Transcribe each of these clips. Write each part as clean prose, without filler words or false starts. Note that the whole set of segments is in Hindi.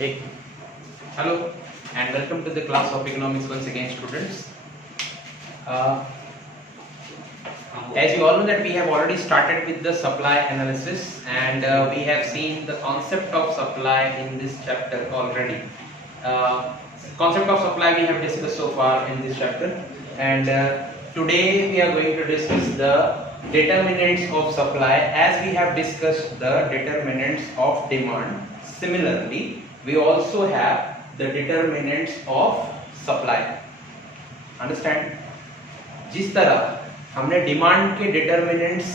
Hey, hello, and welcome to the class of economics once again, students. Uh, as you all know that we have already started with the supply analysis, and we have seen the concept of supply in this chapter already. Concept of supply we have discussed so far in this chapter, and today we are going to discuss the determinants of supply as we have discussed the determinants of demand. Similarly, we also have the determinants of supply. Understand? जिस तरह हमने डिमांड के डिटर्मिनेंट्स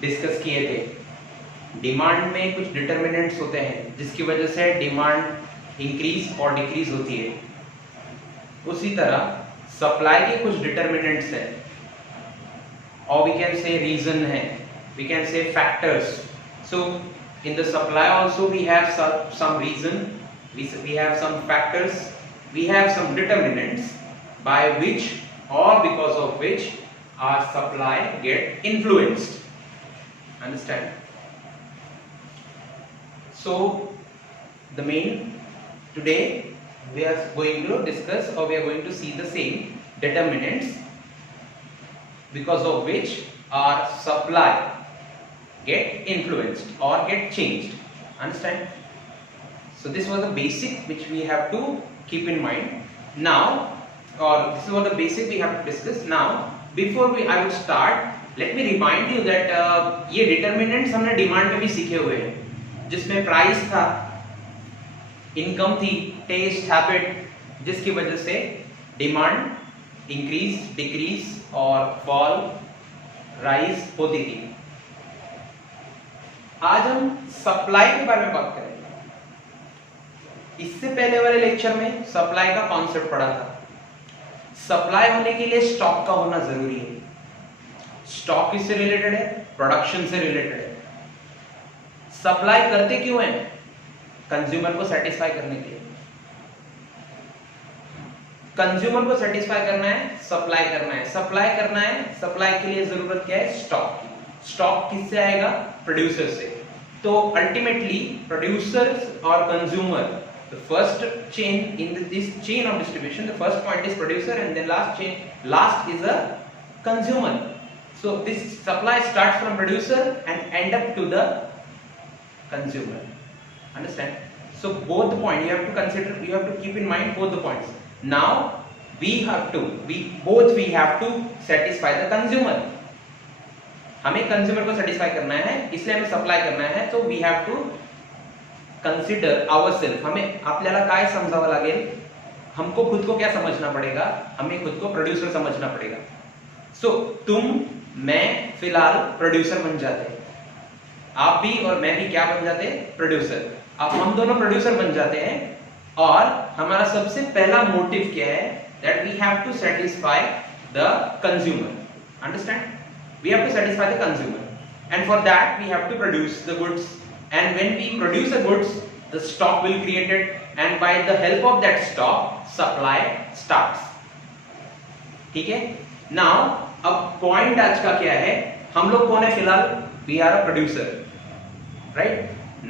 डिस्कस किए थे, डिमांड में कुछ डिटर्मिनेंट्स होते हैं जिसकी वजह से डिमांड इंक्रीज और डिक्रीज होती है, उसी तरह सप्लाई के कुछ डिटर्मिनेंट्स हैं, और वी कैन से रीजन है, we can say factors. So in the supply also we have some reason, we have some factors, we have some determinants by which or because of which our supply get influenced. Understand? So the main today we are going to discuss, or we are going to see the same determinants because of which our supply get influenced or get changed. Understand? So this was the basic which we have to keep in mind now, or this is what the basic we have to discuss now. Before I would start, let me remind you that ये determinants हमने डिमांड में भी सीखे हुए हैं, जिसमें प्राइस था, इनकम थी, टेस्ट, हैबिट, जिसकी वजह से डिमांड इंक्रीज, डिक्रीज और फॉल, राइज होती थी. आज हम सप्लाई के बारे में बात करेंगे. इससे पहले वाले लेक्चर में सप्लाई का कॉन्सेप्ट पढ़ा था. सप्लाई होने के लिए स्टॉक का होना जरूरी है. स्टॉक किससे रिलेटेड है? प्रोडक्शन से रिलेटेड है. सप्लाई करते क्यों हैं? कंज्यूमर को सेटिस्फाई करने के लिए. कंज्यूमर को सेटिस्फाई करना है, सप्लाई करना है. सप्लाई करना है, सप्लाई के लिए जरूरत क्या है? स्टॉक की. स्टॉक किससे आएगा? प्रोड्यूसर से. तो अल्टीमेटली प्रोड्यूसर्स और consumer, the first chain in this chain of distribution, the first point is producer and then last is a consumer. So this supply starts from producer and end up to the consumer. Understand? So both the point you have to consider, you have to keep in mind both the points. Now we have to satisfy the consumer. हमें कंज्यूमर को सेटिस्फाई करना है, इसलिए हमें सप्लाई करना है. तो we have to consider ourselves. हमें आपल्याला काय समजावं लागेल? हमको खुद को क्या समझना पड़ेगा? हमें खुद को प्रोड्यूसर समझना पड़ेगा. सो तुम, मैं फिलहाल प्रोड्यूसर बन जाते, आप भी और मैं भी क्या बन जाते? प्रोड्यूसर. अब हम दोनों प्रोड्यूसर बन जाते हैं, और हमारा सबसे पहला मोटिव क्या है? That we have to satisfy the consumer. Understand? We have to satisfy the consumer, and for that we have to produce the goods, and when we produce the goods, the stock will be created, and by the help of that stock supply starts. ठीक है? Now अब पॉइंट आज का क्या है? हम लोग कौन है फिलहाल? We are a producer, right?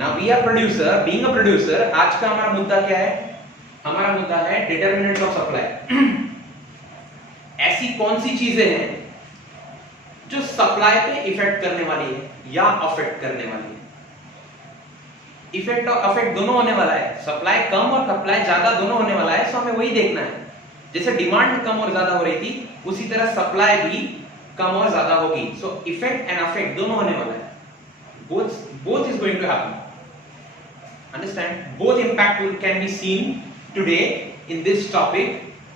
Now we are producer. Being a producer, आज का हमारा मुद्दा क्या है? हमारा मुद्दा है determinants of supply. ऐसी कौन सी चीजें हैं जो सप्लाई पे इफेक्ट करने वाली है या अफेक्ट करने वाली है? इफेक्ट और अफेक्ट दोनों होने वाला है. सप्लाई कम और सप्लाई ज्यादा दोनों होने वाला है. सो हमें वही देखना है. जैसे डिमांड कम और ज्यादा हो रही थी, उसी तरह सप्लाई भी कम और ज्यादा होगी. सो इफेक्ट एंड अफेक्ट दोनों होने वाला है. Both is going to happen. Understand? Both impact can be seen today in this topic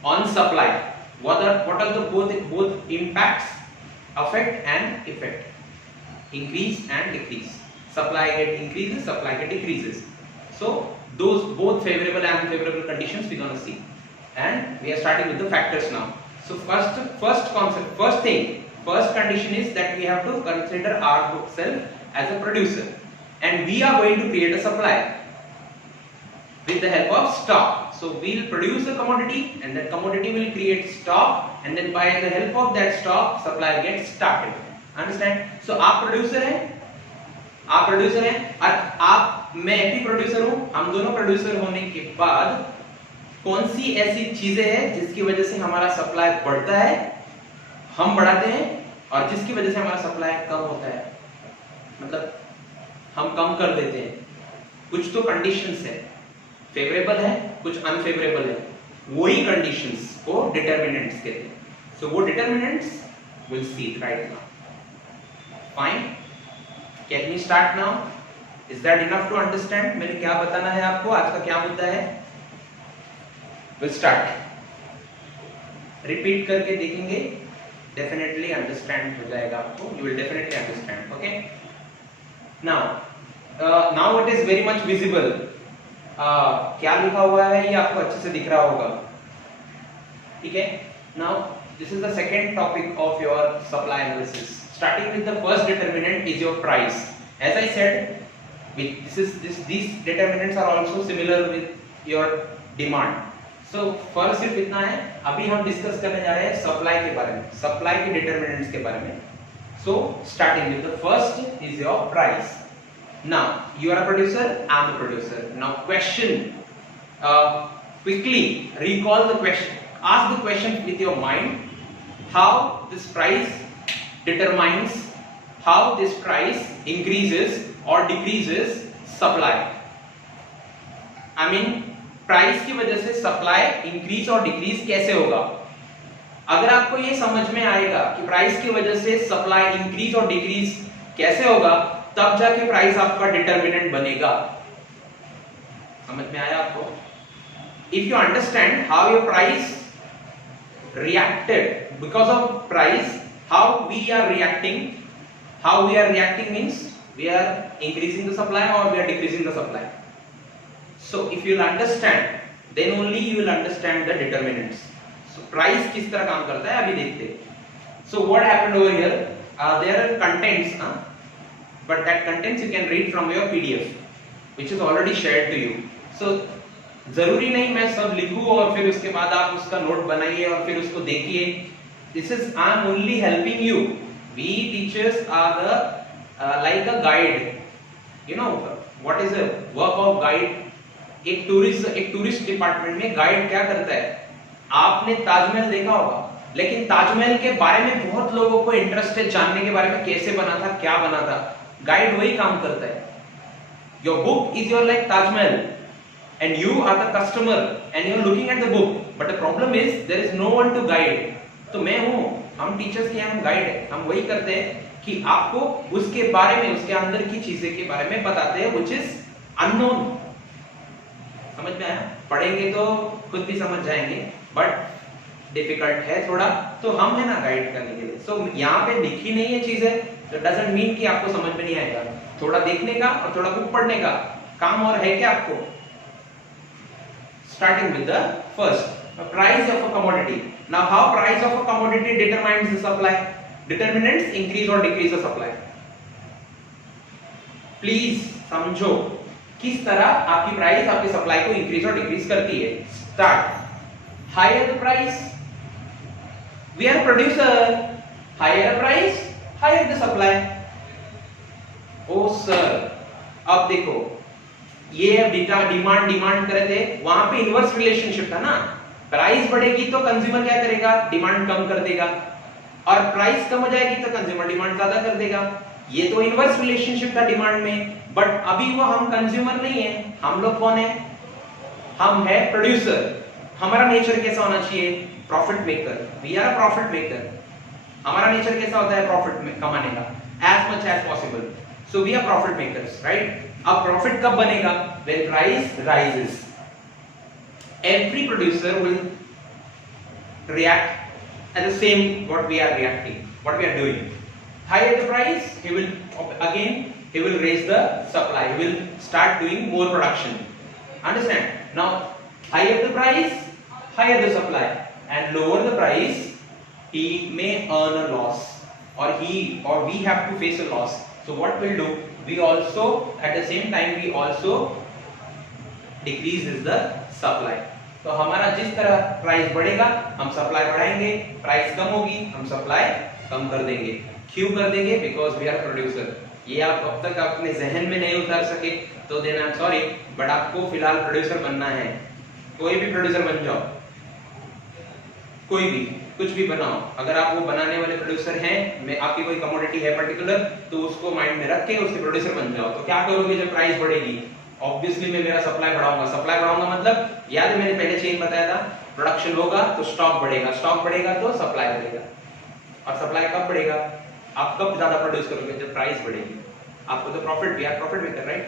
on supply. What are the both impacts? Affect and effect, increase and decrease. Supply get increases, supply get decreases. So those both favorable and unfavorable conditions we're going to see, and we are starting with the factors now. So first concept, first condition is that we have to consider ourselves as a producer, and we are going to create a supply with the help of stock. So we'll produce a commodity, and that commodity will create stock, and then by the help of that stock supply gets started. Understand? So आप प्रोड्यूसर हैं, और आप मैं एक ही प्रोड्यूसर हूं, हम दोनों प्रोड्यूसर होने के बाद कौन सी ऐसी चीजें हैं जिसकी वजह से हमारा सप्लाई बढ़ता है, हम बढ़ाते हैं, और जिसकी वजह से हमारा सप्लाई कम होता है, मतलब हम कम कर देते हैं। कुछ तो कंडीशंस है, फेवरेबल है, कुछ अनफेवरेबल है, वही कंडीशंस को डिटरमिनेंट्स कहते हैं। सो वो determinants will see it right now. Fine, can we start now? Is that enough to understand? मैंने क्या बताना है आपको, आज का क्या मुद्दा है? विल स्टार्ट, रिपीट करके देखेंगे, डेफिनेटली अंडरस्टैंड हो जाएगा आपको, you will definitely understand. Okay, now it is very much visible. क्या लिखा हुआ है ये आपको अच्छे से दिख रहा होगा, ठीक है? Now this is the second topic of your supply analysis, starting with the first determinant is your price. As I said, these determinants are also similar with your demand. So फर्क सिर्फ इतना है, अभी हम डिस्कस करने जा रहे हैं सप्लाई के बारे में, सप्लाई के डिटरमिनेंट्स के बारे में। So starting with the first is your price. Now you are a producer, I am a producer. Now question, quickly recall the question, ask the question with your mind, how this price determines, how this price increases or decreases supply. I mean price की वजह से सप्लाई इंक्रीज और डिक्रीज कैसे होगा? अगर आपको ये समझ में आएगा कि प्राइस की वजह से सप्लाई इंक्रीज और डिक्रीज कैसे होगा, तब जाके प्राइस आपका डिटरमिनेंट बनेगा। समझ में आया आपको? If you understand how your price reacted, because of price how we are reacting, how we are reacting means we are increasing the supply or we are decreasing the supply. So if you will understand, then only you will understand the determinants. So price किस तरह काम करता है अभी देखते हैं। So what happened over here? There are contents, but that contents you can read from your PDF, which is already shared to you. So जरूरी नहीं मैं सब लिखूं और फिर उसके बाद आप उसका नोट बनाइए और फिर उसको देखिए। This is I am only helping you. We teachers are the like a guide, you know what is a work of guide? एक टूरिस्ट डिपार्टमेंट में गाइड क्या करता है? आपने ताजमहल देखा होगा, लेकिन ताजमहल के बारे में बहुत लोगों को इंटरेस्ट है जानने के बारे में, कैसे बना था, क्या बना था। गाइड वही काम करता है। Your book is your like Taj Mahal and you are the customer and you are looking at the book, but the problem is there is no one to guide. तो मैं हूँ, हम टीचर्स के हम गाइड है, हम वही करते हैं कि आपको उसके बारे में, उसके अंदर की चीजें के बारे में बताते हैं, which is unknown. समझ में आया? पढ़ेंगे तो खुद भी समझ जाएंगे, बट डिफिकल्ट है थोड़ा, तो हम है ना गाइड करने के लिए। सो यहाँ पे लिखी नहीं है चीजें, तो डजंट मीन कि आपको समझ में नहीं आएगा। थोड़ा देखने का और थोड़ा बुक पढ़ने का काम और है क्या आपको? Starting with the first, price of a commodity. Now how price of a commodity determines the supply? Determinants increase or decrease the supply. Please समझो किस तरह आपकी प्राइस आपकी सप्लाई को इंक्रीज और डिक्रीज करती है। Start, higher the price, we are producer, higher price higher the supply. Oh sir, अब देखो ये डिमांड करे थे, वहां पे इनवर्स रिलेशनशिप था ना, प्राइस बढ़ेगी तो कंज्यूमर क्या करेगा? डिमांड कम कर देगा, और प्राइस कम हो जाएगी तो कंज्यूमर डिमांड ज्यादा कर देगा। ये तो इनवर्स रिलेशनशिप था डिमांड में, बट अभी वो हम कंज्यूमर नहीं है, हम लोग कौन है? हम है प्रोड्यूसर। हमारा नेचर कैसा होना चाहिए? Profit maker. We are a profit maker. हमारा नेचर कैसा होता है? प्रॉफिट कमाने का, as much as possible. So we are profit makers, right? अब प्रॉफिट कब बनेगा? When price rises. Every producer will react at the same what we are reacting, what we are doing. Higher the price, he will raise the supply, he will start doing more production. Understand? Now higher the price, higher the supply, and lower the price, he may earn a loss, or we have to face a loss. So what we'll do, we also at the same time we also decreases the supply. तो हमारा जिस तरह प्राइस बढ़ेगा हम सप्लाई बढ़ाएंगे, प्राइस कम होगी हम सप्लाई कम कर देंगे। क्यों कर देंगे? Because we are producer. ये आप अब तक अपने जहन में नहीं उतार सके तो then I am sorry, but आपको फिलहाल प्रोड्यूसर बनना है। कोई भी प्रोड्यूसर बन जाओ, कोई भी कुछ भी बनाओ, अगर आप वो बनाने वाले प्रोड्यूसर हैं, मैं आपकी कोई कमोडिटी है पर्टिकुलर, तो उसको माइंड में रख के उसके प्रोड्यूसर बन जाओ। तो क्या करोगे जब प्राइस बढ़ेगी? ऑब्वियसली मैं मेरा सप्लाई बढ़ाऊंगा। सप्लाई बढ़ाऊंगा मतलब याद है मैंने पहले चेन बताया था, प्रोडक्शन होगा तो स्टॉक बढ़ेगा, स्टॉक बढ़ेगा तो सप्लाई बढ़ेगा। और सप्लाई कब बढ़ेगा? आप कब ज्यादा प्रोड्यूस करोगे? जब प्राइस बढ़ेगी। आपको तो प्रॉफिट भी है, profit maker, right?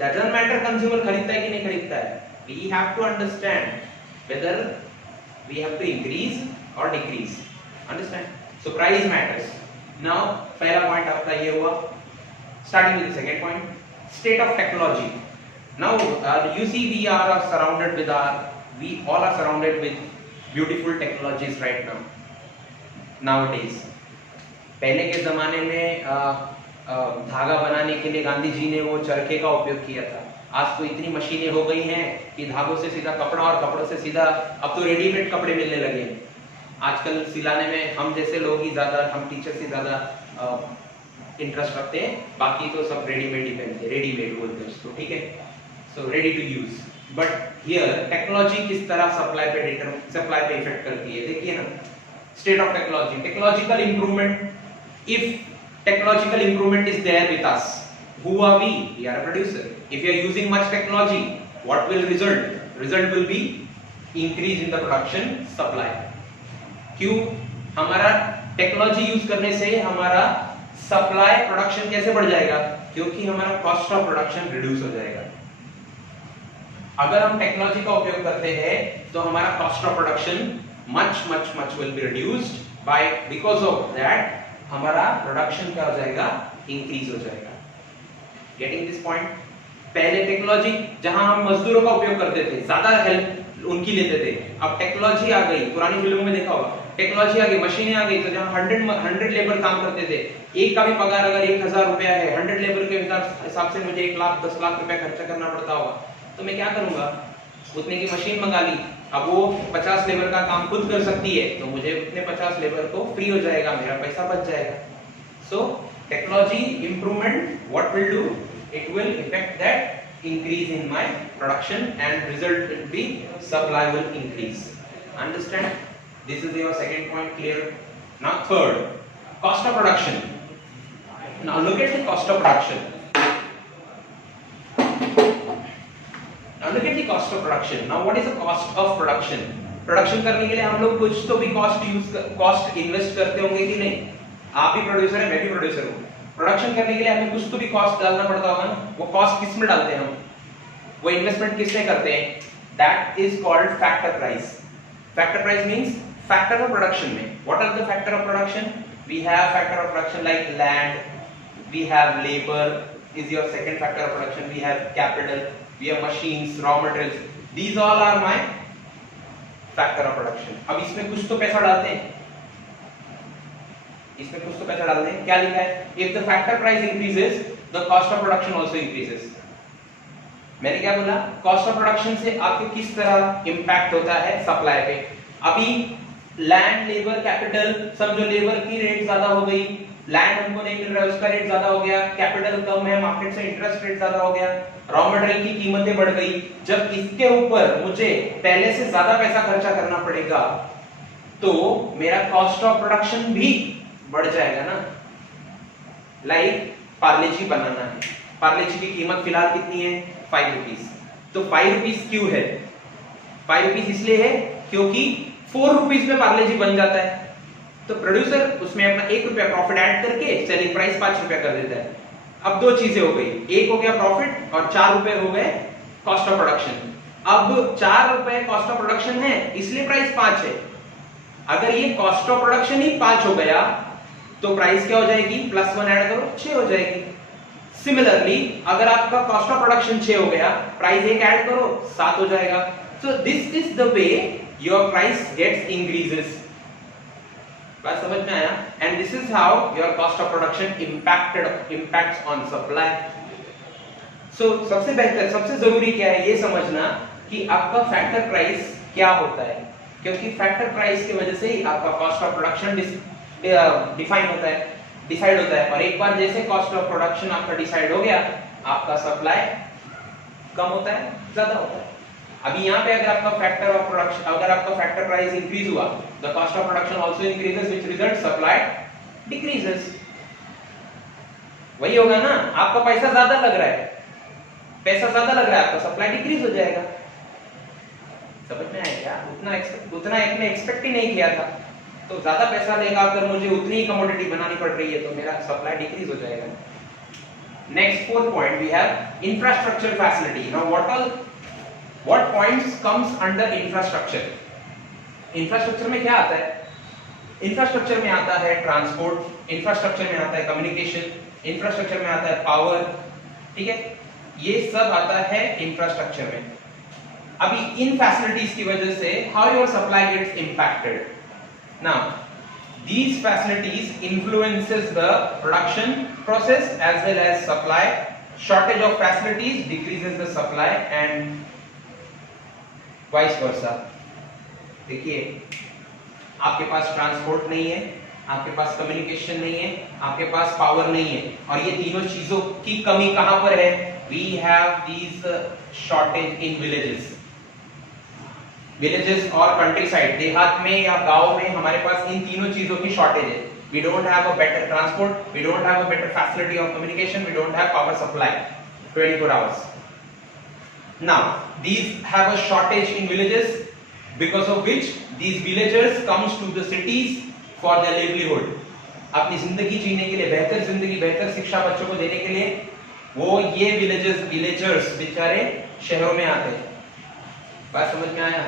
Doesn't matter consumer खरीदता है कि नहीं खरीदता है, we have to understand whether we have to increase और decrease, understand? So price matters. Now पहला पॉइंट आपका ये हुआ। Starting with the second point, state of technology. Now you see we all are surrounded with beautiful technologies right now, nowadays. पहले के जमाने में धागा बनाने के लिए गांधी जी ने वो चरखे का उपयोग किया था। आज तो इतनी मशीनें हो गई हैं कि धागों से सीधा कपड़ा और कपड़ों से सीधा अब तो रेडीमेड कपड़े मिलने लगे हैं। आजकल सिलाने में हम जैसे लोग ही ज्यादा, हम टीचर से ज्यादा इंटरेस्ट रखते हैं, बाकी तो सब रेडीमेड ही पहनते हैं, रेडीमेड बोलते हैं उसको, ठीक है? So ready to use. But here technology किस तरह सप्लाई पे इफेक्ट करती है, देखिए ना। State of technology, technological improvement. If technological improvement is there with us, who are we? We are a producer. If you are using much technology, what will result? Result will be increase in the production supply. क्यों? हमारा टेक्नोलॉजी यूज करने से हमारा सप्लाई प्रोडक्शन कैसे बढ़ जाएगा? क्योंकि हमारा कॉस्ट ऑफ प्रोडक्शन रिड्यूस हो जाएगा। अगर हम टेक्नोलॉजी का उपयोग करते हैं तो हमारा cost of production much will be reduced by, because of that हमारा प्रोडक्शन क्या हो जाएगा? इंक्रीज हो जाएगा। Getting this point? पहले टेक्नोलॉजी जहां हम मजदूरों का उपयोग करते थे, ज्यादा हेल्प उनकी लेते थे, अब टेक्नोलॉजी आ गई, पुरानी फिल्मों में देखा होगा, टेक्नोलॉजी आ गई, मशीनें आ गई, तो जहां 100 लेबर काम करते थे, एक का भी पगार अगर 1000 रुपया है, 100 लेबर के हिसाब से मुझे 1 लाख 10 लाख रुपया खर्चा करना पड़ता होगा, तो मैं क्या करूंगा? उतने की मशीन मंगा ली, अब वो 50 लेबर का काम खुद कर सकती है, तो मुझे उतने 50 लेबर को फ्री हो जाएगा, मेरा पैसा बच जाएगा। So technology improvement what will do? It will affect that increase in my production and result will be supply will increase. Understand? This is your second point, clear? Now third, cost of production. Now look at the cost of production. Now look at the cost of production. Now what is the cost of production? Production करने के लिए हम लोग कुछ तो भी cost invest करते होंगे कि नहीं? आप भी प्रोड्यूसर हैं, मैं भी प्रोड्यूसर हूँ। प्रोडक्शन करने के लिए हमें कुछ तो भी कॉस्ट डालना पड़ता होगा ना। वो कॉस्ट किस में डालते हैं हम? वो इन्वेस्टमेंट किस में करते हैं? That is called factor price. Factor price means factor of production में। What are the factor of production? We have factor of production like land, we have labour is your second factor of production, we have capital, we have machines, raw materials, these all are my factor of production. अब इसमें कुछ तो पैसा डालते हैं, इसमें कुछ तो पैसा डाल दें। क्या लिखा है? If the factor price increases the cost of production also increases. मैंने क्या बोला? कॉस्ट ऑफ प्रोडक्शन से आपके किस तरह इंपैक्ट होता है सप्लाई पे। अभी लैंड, लेबर, कैपिटल, समझो लेबर की रेट ज्यादा हो गई, लैंड हमको नहीं मिल रहा है उसका रेट ज्यादा हो गया, कैपिटल कम है मार्केट से, इंटरेस्ट रेट ज्यादा हो गया, रॉ मटेरियल की कीमतें बढ़ गई। जब इसके ऊपर मुझे पहले से ज्यादा पैसा खर्चा करना पड़ेगा तो मेरा कॉस्ट ऑफ प्रोडक्शन भी बढ़ जाएगा ना। लाइक पार्ले जी बनाना है, पार्ले जी की कीमत फिलहाल कितनी है? 5 रुपीस। तो 5 रुपीस क्यों है? 5 रुपीस इसलिए है क्योंकि 4 रुपीस में पार्ले जी बन जाता है, तो प्रोड्यूसर उसमें अपना 1 रुपया प्रॉफिट ऐड करके सेलिंग प्राइस 5 रुपया कर देता है। अब दो चीजें हो गई, एक हो गया प्रॉफिट और 4 रुपए हो गए कॉस्ट ऑफ प्रोडक्शन। अब 4 रुपए कॉस्ट ऑफ प्रोडक्शन है इसलिए प्राइस 5 है। अगर ये कॉस्ट ऑफ प्रोडक्शन ही 5 हो गया तो प्राइस क्या हो जाएगी? +1 ऐड करो 6 हो जाएगी। सिमिलरली अगर आपका कॉस्ट ऑफ प्रोडक्शन 6 हो गया, प्राइस 1 ऐड करो 7 हो जाएगा। So this is the way your price gets increases. बात समझ में आया? And this is how your cost of production impacts on supply. सो सबसे बेहतर, सबसे जरूरी क्या है ये समझना कि आपका फैक्टर प्राइस क्या होता है, क्योंकि फैक्टर प्राइस की वजह से ही आपका कॉस्ट ऑफ प्रोडक्शन डिफाइन होता है। डिसाइड होता है, और एक बार जैसे कॉस्ट ऑफ प्रोडक्शन आपका डिसाइड हो गया, आपका सप्लाई कम होता है, ज्यादा होता है। अभी यहाँ पे अगर आपका फैक्टर ऑफ प्रोडक्शन, अगर आपका फैक्टर प्राइस इंक्रीज हुआ, the cost of production also increases, which result supply decreases. वही होगा ना, आपका पैसा ज्यादा लग रहा है, पैसा ज्यादा लग रहा है, आपका सप्लाई डिक्रीज हो जाएगा। समझ में आया क्या? उतना एक ने एक्सपेक्ट ही नहीं किया था, तो ज्यादा पैसा देगा अगर मुझे उतनी ही कमोडिटी बनानी पड़ रही है, तो मेरा सप्लाई डिक्रीज हो जाएगा। Next fourth point we have infrastructure facility. Now what points comes under infrastructure? Infrastructure में क्या आता है? इंफ्रास्ट्रक्चर में आता है ट्रांसपोर्ट, इंफ्रास्ट्रक्चर में आता है कम्युनिकेशन, इंफ्रास्ट्रक्चर में आता है पावर, ठीक है, ये सब आता है इंफ्रास्ट्रक्चर में। अभी इन फैसिलिटीज की वजह से how your supply gets impacted. Now these facilities influences the production process as well as supply. Shortage of facilities decreases the supply and vice versa. देखिए, आपके पास ट्रांसपोर्ट नहीं है, आपके पास कम्युनिकेशन नहीं है, आपके पास पावर नहीं है, और ये तीनों चीजों की कमी कहां पर है? We have these shortage in villages और कंट्री साइड, देहात में या गांव में हमारे पास इन तीनों चीजों की शॉर्टेज है। We don't have a better transport, we don't have a better facility of communication, we don't have power supply 24 hours. Now these have a shortage in villages, because of which these villagers comes to the cities for their livelihood. अपनी जिंदगी जीने के लिए, बेहतर जिंदगी, बेहतर शिक्षा बच्चों को देने के लिए वो ये विलेजर्स बेचारे शहरों में आते हैं। बात समझ में आया?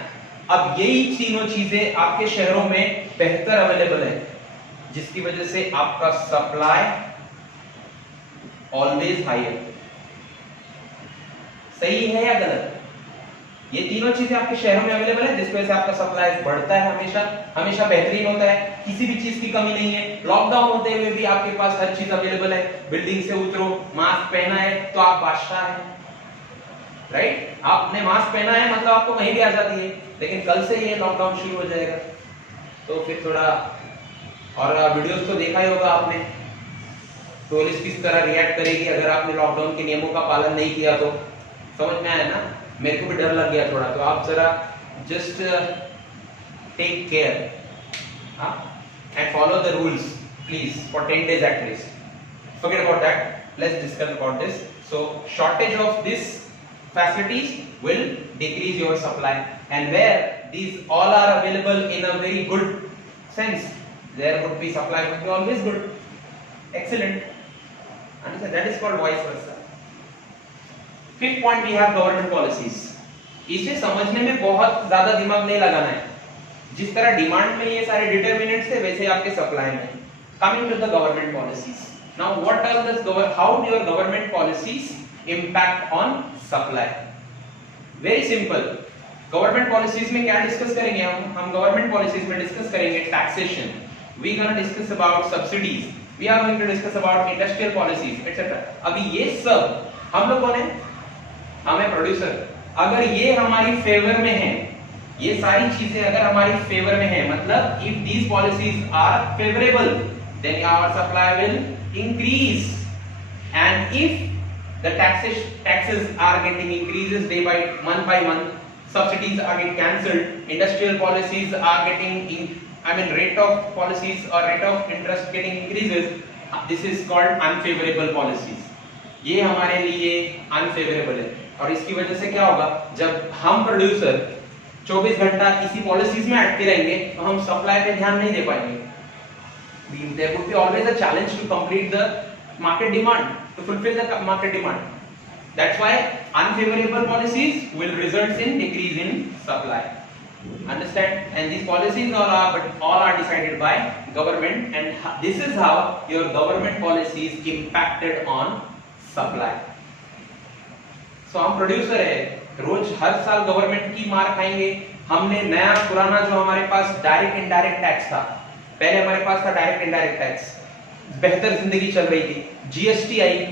अब यही तीनों चीजें आपके शहरों में बेहतर अवेलेबल है, जिसकी वजह से आपका सप्लाई ऑलवेज हायर। सही है या गलत? ये तीनों चीजें आपके शहरों में अवेलेबल है, जिस वजह से आपका सप्लाई बढ़ता है, हमेशा बेहतरीन होता है, किसी भी चीज की कमी नहीं है। लॉकडाउन होते हुए भी आपके पास हर चीज अवेलेबल है, बिल्डिंग से उतरो, मास्क पहना है तो आप बादशाह हैं, राइट? आपने मास्क पहना है मतलब आपको कहीं भी आजादी है, लेकिन कल से ये लॉकडाउन शुरू हो जाएगा, तो फिर थोड़ा, और वीडियोस तो देखा ही होगा आपने, पुलिस किस तरह रिएक्ट करेगी अगर आपने लॉकडाउन के नियमों का पालन नहीं किया तो। समझ में आया ना? मेरे को भी डर लग गया थोड़ा, तो आप जरा just take care and follow the rules please for 10 days at least. Forget about that, let's discuss about this. So shortage of this facilities will decrease your supply, and where these all are available in a very good sense, there would be supply would be always good. Excellent. Understand? That is called vice versa. Fifth point we have government policies. इसे समझने में बहुत ज्यादा दिमाग नहीं लगाना है। जिस तरह डिमांड में ये सारे डिटरमिनेंट्स है, वैसे आपके सप्लाई में। Coming to the government policies. Now what are the how do your government policies impact on supply? Very simple. Government policies में क्या डिस्कस करेंगे हम गवर्नमेंट पॉलिसीज में डिस्कस करेंगे taxation, we gonna discuss about subsidies, we are going to discuss about industrial policies etcetera. अभी ये सब हम लोग कौन है? हमें प्रोड्यूसर। अगर ये हमारी फेवर में है, ये सारी चीजें अगर हमारी फेवर में है, मतलब if these policies are favourable, then our supply will increase, and if the taxes are getting increases day by month, subsidies are getting cancelled, industrial policies are getting rate of policies or rate of interest getting increases, this is called unfavorable policies. ये हमारे लिए अनफेवरेबल है, और इसकी वजह से क्या होगा? जब हम प्रोड्यूसर 24 घंटा इसी पॉलिसीज में अटके रहेंगे तो हम सप्लाई पे ध्यान नहीं दे पाएंगे। There would be always a challenge to complete the market demand, to fulfill the market demand. That's why unfavorable policies will result in decrease in supply. Understand? And these policies all are decided by government, and this is how your government policies impacted on supply. So हम प्रोड्यूसर है, रोज हर साल गवर्नमेंट की मार खाएंगे। हमने नया पुराना जो हमारे पास डायरेक्ट इनडायरेक्ट टैक्स था, पहले हमारे पास था डायरेक्ट इनडायरेक्ट टैक्स, बेहतर जिंदगी चल रही थी। जीएसटी आई,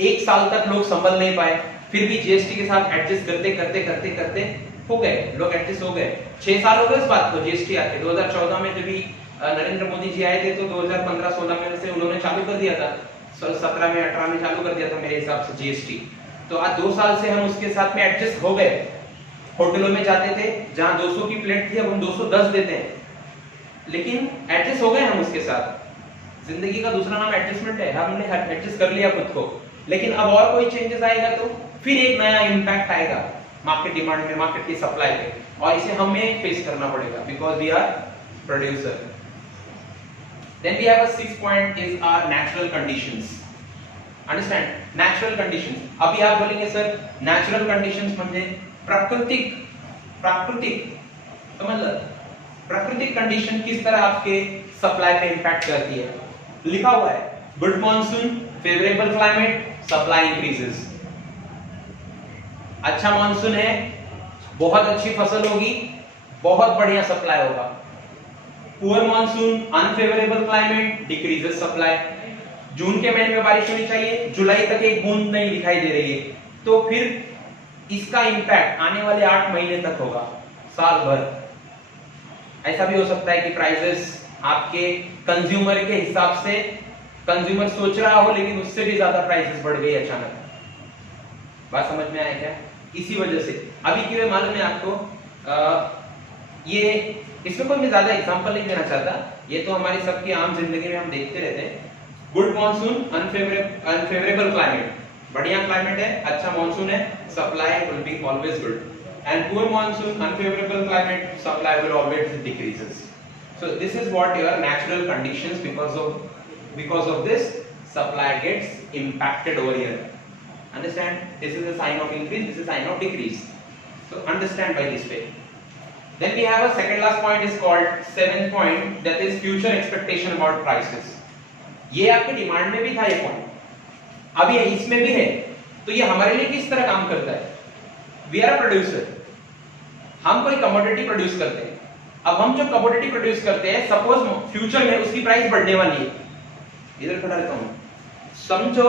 एक साल तक लोग संभल नहीं पाए, फिर भी जीएसटी के साथ एडजस्ट करते हो गए, लोग एडजस्ट हो गए। 6 साल हो गए इस बात को जीएसटी आते। 2014 में जब भी नरेंद्र मोदी जी आए थे तो 2015-16 में से उन्होंने चालू कर दिया था, 17 में 18 में चालू कर दिया था मेरे हिसाब से जीएसटी। तो आज 2 साल से हम उसके साथ में एडजस्ट हो गए। होटलों में जाते थे जहां 200 की प्लेट थी, अब हम 210 देते हैं, लेकिन एडजस्ट हो गए हम उसके साथ। जिंदगी का दूसरा नाम एडजस्टमेंट है, हमने एडजस्ट कर लिया खुद को। लेकिन अब और कोई चेंजेस आएगा तो फिर एक नया इंपैक्ट आएगा मार्केट डिमांड में, मार्केट की सप्लाई पे, और इसे हमें फेस करना पड़ेगा because we are producer. Then we have a 6th point is our natural conditions. Understand? Natural conditions. अभी आप बोलेंगे सर natural conditions म्हणजे प्राकृतिक समझ लो, प्राकृतिक कंडीशन किस तरह आपके सप्लाई पे इंपैक्ट करती है। लिखा हुआ है good monsoon, favourable climate, supply increases. अच्छा मॉनसून है, बहुत अच्छी फसल होगी, बहुत बढ़िया सप्लाई होगा। Poor monsoon, unfavourable climate, decreases supply. जून के महीने में बारिश होनी चाहिए, जुलाई तक एक बूंद नहीं दिखाई दे रही है, तो फिर इसका इंपैक्ट आने वाले 8 महीने तक होगा, साल भर। ऐसा भी हो सकता है कि प्राइसेस आपके कंज्यूमर के हिसाब से, कंज्यूमर सोच रहा हो लेकिन उससे भी ज्यादा प्राइसेस बढ़ गई अचानक। बात समझ में आया क्या? इसी वजह से अभी क्यों मालूम है आपको, ये इसमें कोई मैं ज्यादा एग्जांपल नहीं देना चाहता, ये तो हमारी सबकी आम जिंदगी में हम देखते रहते हैं। गुड मॉनसून, अनफेवरेबल क्लाइमेट, बढ़िया क्लाइमेट है, अच्छा मॉनसून है, supply will be always good. And poor monsoon, unfavourable climate, supply will always decreases. So this is what your natural conditions, because of this supply gets impacted over here. Understand? This is a sign of increase, this is a sign of decrease. So understand by this way. Then we have a second last point is called 7th point, that is future expectation about prices. ये आपके डिमांड में भी था ये पॉइंट, अभी इसमें भी है। तो ये हमारे लिए किस तरह काम करता है? We are a producer, हम कोई कमोडिटी प्रोड्यूस करते हैं। अब हम जो कमोडिटी प्रोड्यूस करते हैं, सपोज फ्यूचर में उसकी प्राइस बढ़ने वाली है, इधर खड़ा रहता हूं, समझो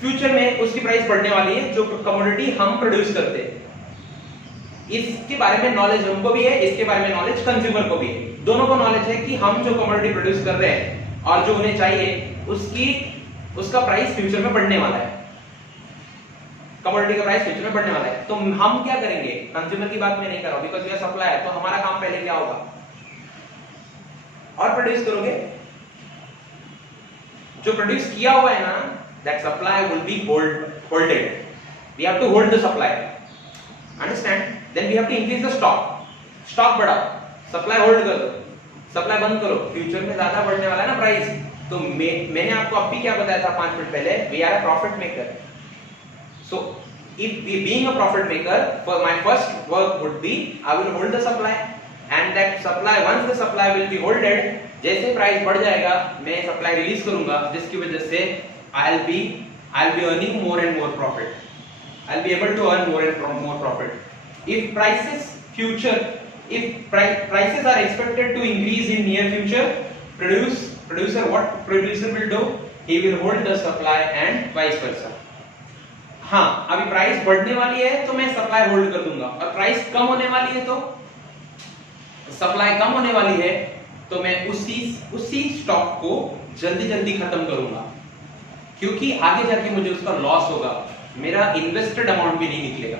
फ्यूचर में उसकी प्राइस बढ़ने वाली है जो कमोडिटी हम प्रोड्यूस करते हैं। इसके बारे में नॉलेज हमको भी है, इसके बारे में नॉलेज कंज्यूमर को भी है, दोनों को नॉलेज है कि हम जो कमोडिटी प्रोड्यूस कर रहे हैं और जो उन्हें चाहिए उसका प्राइस फ्यूचर में बढ़ने वाला है, कमोडिटी का प्राइस फ्यूचर में बढ़ने वाला है। तो हम क्या करेंगे? कंज्यूमर की बात मैं नहीं कर रहा हूं, बिकॉज़ वी आर सप्लायर, तो हमारा काम पहले क्या होगा? और प्रोड्यूस करोगे, जो प्रोड्यूस किया हुआ है ना, that supply will be holded. We have to hold the supply. Understand? Then we have to increase the stock बढ़ाओ, सप्लाई होल्ड कर दो, सप्लाई बंद करो, फ्यूचर में ज्यादा बढ़ने वाला है ना प्राइस। तो मैंने आपको अभी क्या बताया था 5 मिनट पहले, we are a profit maker. So if we being a profit maker, for my first work would be I will hold the supply, and that supply, once the supply will be holded, जैसे प्राइस बढ़ जाएगा मैं सप्लाई रिलीज करूंगा, जिसकी वजह से I'll be earning more and more profit. I'll be able to earn more and more profit. If prices are expected to increase in near future, what producer will do? He will hold the supply and vice versa. हाँ, अभी प्राइस बढ़ने वाली है तो मैं सप्लाई होल्ड कर दूंगा, और प्राइस कम होने वाली है तो सप्लाई कम होने वाली है तो मैं उसी स्टॉक को जल्दी खत्म करूंगा, क्योंकि आगे जाके मुझे उसका लॉस होगा, मेरा इन्वेस्टेड अमाउंट भी नहीं निकलेगा।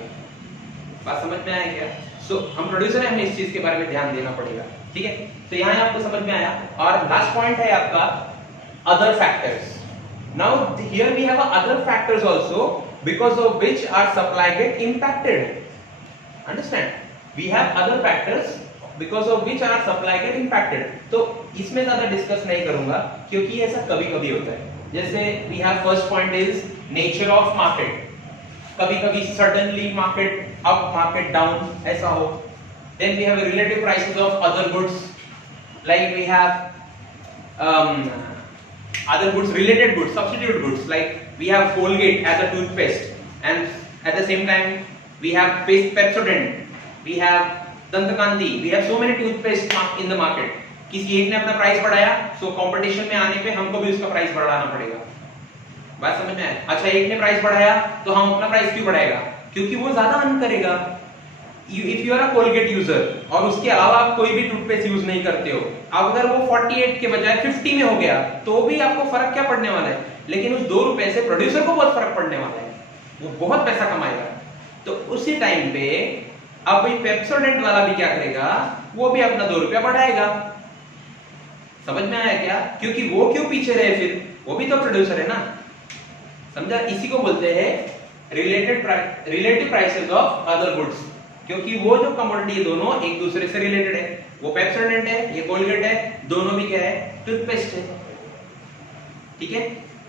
बात समझ में आया क्या? सो हम प्रोड्यूसर हैं, हमें इस चीज के बारे में ध्यान देना पड़ेगा, ठीक है? तो यहाँ आपको समझ में आया। और लास्ट पॉइंट है आपका other factors. Now here we have other factors also because of which our supply get impacted. Understand? We have other factors because of which our supply get impacted. तो इसमें ज्यादा डिस्कस नहीं करूंगा क्योंकि ऐसा कभी-कभी होता है। जैसे we have first point is nature of market. कभी-कभी suddenly market up, market down ऐसा हो। Then we have relative prices of other goods, like we have other goods, related goods, substitute goods, like we have Colgate as a toothpaste, and at the same time we have Pepsodent, we have Dantkanti, we have so many toothpaste in the market. किसी एक ने अपना प्राइस बढ़ाया, so कंपटीशन में आने पे हमको भी उसका प्राइस बढ़ाना पड़ेगा। बात समझ में आया? अच्छा, एक ने प्राइस बढ़ाया तो हम अपना प्राइस क्यों बढ़ाएगा? क्योंकि वो ज्यादा अर्न करेगा। If you are a Colgate user और उसके अलावा आप कोई भी टूथपेस्ट यूज नहीं करते हो, अगर वो 48 के बजाय 50 में हो गया तो भी आपको फर्क क्या पड़ने वाला है, लेकिन उस 2 रुपए से प्रोड्यूसर को बहुत फर्क पड़ने वाला है, वो बहुत पैसा कमाएगा। तो उसी टाइम पे अब पेप्सोडेंट वाला भी क्या करेगा, वो भी अपना 2 रुपया बढ़ाएगा। समझ में आया क्या? क्योंकि वो क्यों पीछे रहे, फिर वो भी तो प्रोड्यूसर है ना, समझा? इसी को बोलते हैं relative prices of other goods, क्योंकि वो जो कमोडिटी दोनों एक दूसरे से रिलेटेड है। वो पेप्सोडेंट है, ये कोलगेट है, दोनों भी क्या है, टूथपेस्ट है, ठीक है।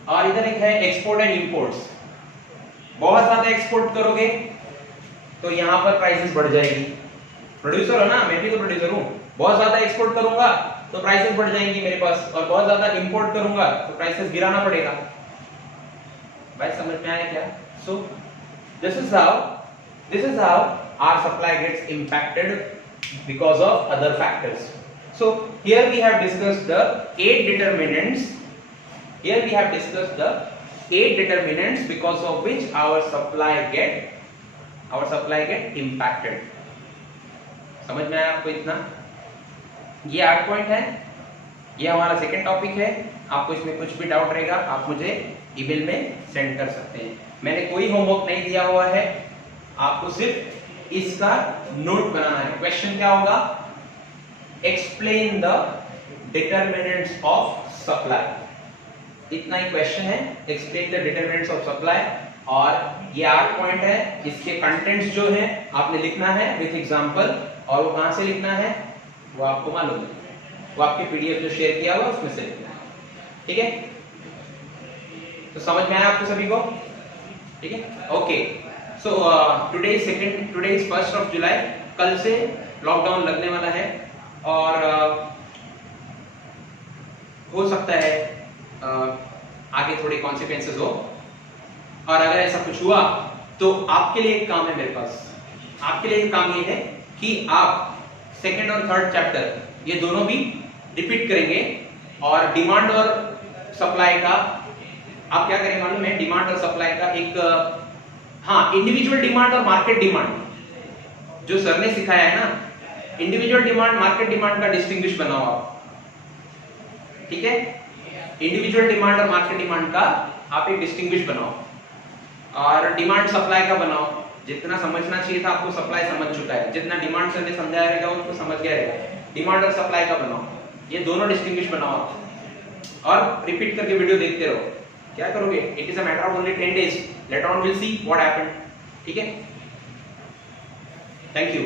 और इधर एक है एक्सपोर्ट एंड इंपोर्ट्स। बहुत ज्यादा एक्सपोर्ट करोगे तो यहाँ पर प्राइसेस बढ़ जाएगी। प्रोड्यूसर हो ना, मैं भी तो प्रोड्यूसर हूँ। बहुत ज्यादा एक्सपोर्ट करूंगा तो प्राइसेस बढ़ जाएंगी मेरे पास, और बहुत ज्यादा इंपोर्ट करूंगा तो प्राइसेस गिराना पड़ेगा। भाई समझ में आया क्या? सो this is how our supply gets impacted because of other factors. So here we have discussed the 8 determinants. Here we have discussed the 8 determinants because of which our supply get impacted. समझ में आया आपको इतना? ये 8 पॉइंट है, ये हमारा सेकंड टॉपिक है। आपको इसमें कुछ भी डाउट रहेगा आप मुझे ईमेल में सेंड कर सकते हैं। मैंने कोई होमवर्क नहीं दिया हुआ है, आपको सिर्फ इसका नोट बनाना है। क्वेश्चन क्या होगा? Explain the determinants of supply, इतना ही क्वेश्चन है। Explain the determinants of supply, और ये 8 पॉइंट है। इसके कंटेंट्स जो है आपने लिखना है विथ एग्जांपल, और वो कहां से लिखना है वो आपको मालूम है, वो आपके पीडीएफ जो शेयर किया हुआ उसमें से लिखना है, ठीक है। तो समझ में आया आपको सभी को? ठीक है, okay. So today is 1st of July, कल से लॉकडाउन लगने वाला है, और हो सकता है आगे थोड़े कॉन्सिक्वेंसेस हो, और अगर ऐसा कुछ हुआ तो आपके लिए एक काम है मेरे पास। आपके लिए एक काम ये है कि आप सेकंड और थर्ड चैप्टर ये दोनों भी रिपीट करेंगे, और डिमांड और सप्लाई का आप क्या करेंगे मालूम है? डिमांड और सप्लाई का एक इंडिविजुअल डिमांड और मार्केट डिमांड जो सर ने सिखाया है ना, इंडिविजुअल डिमांड मार्केट डिमांड का डिस्टिंग्विश बनाओ आप, ठीक है। इंडिविजुअल डिमांड और मार्केट डिमांड का आप एक डिस्टिंग्विश बनाओ, और डिमांड सप्लाई का बनाओ। जितना समझना चाहिए था आपको सप्लाई समझ चुका है, जितना डिमांड सर ने समझाया रहेगा उसको समझ गया रहेगा। डिमांड और सप्लाई का बनाओ, ये दोनों डिस्टिंग्विश बनाओ आप, और रिपीट करके वीडियो देखते रहो। क्या करोगे? It is a matter of only 10 days, later on will see what happened, ठीक है। Thank you.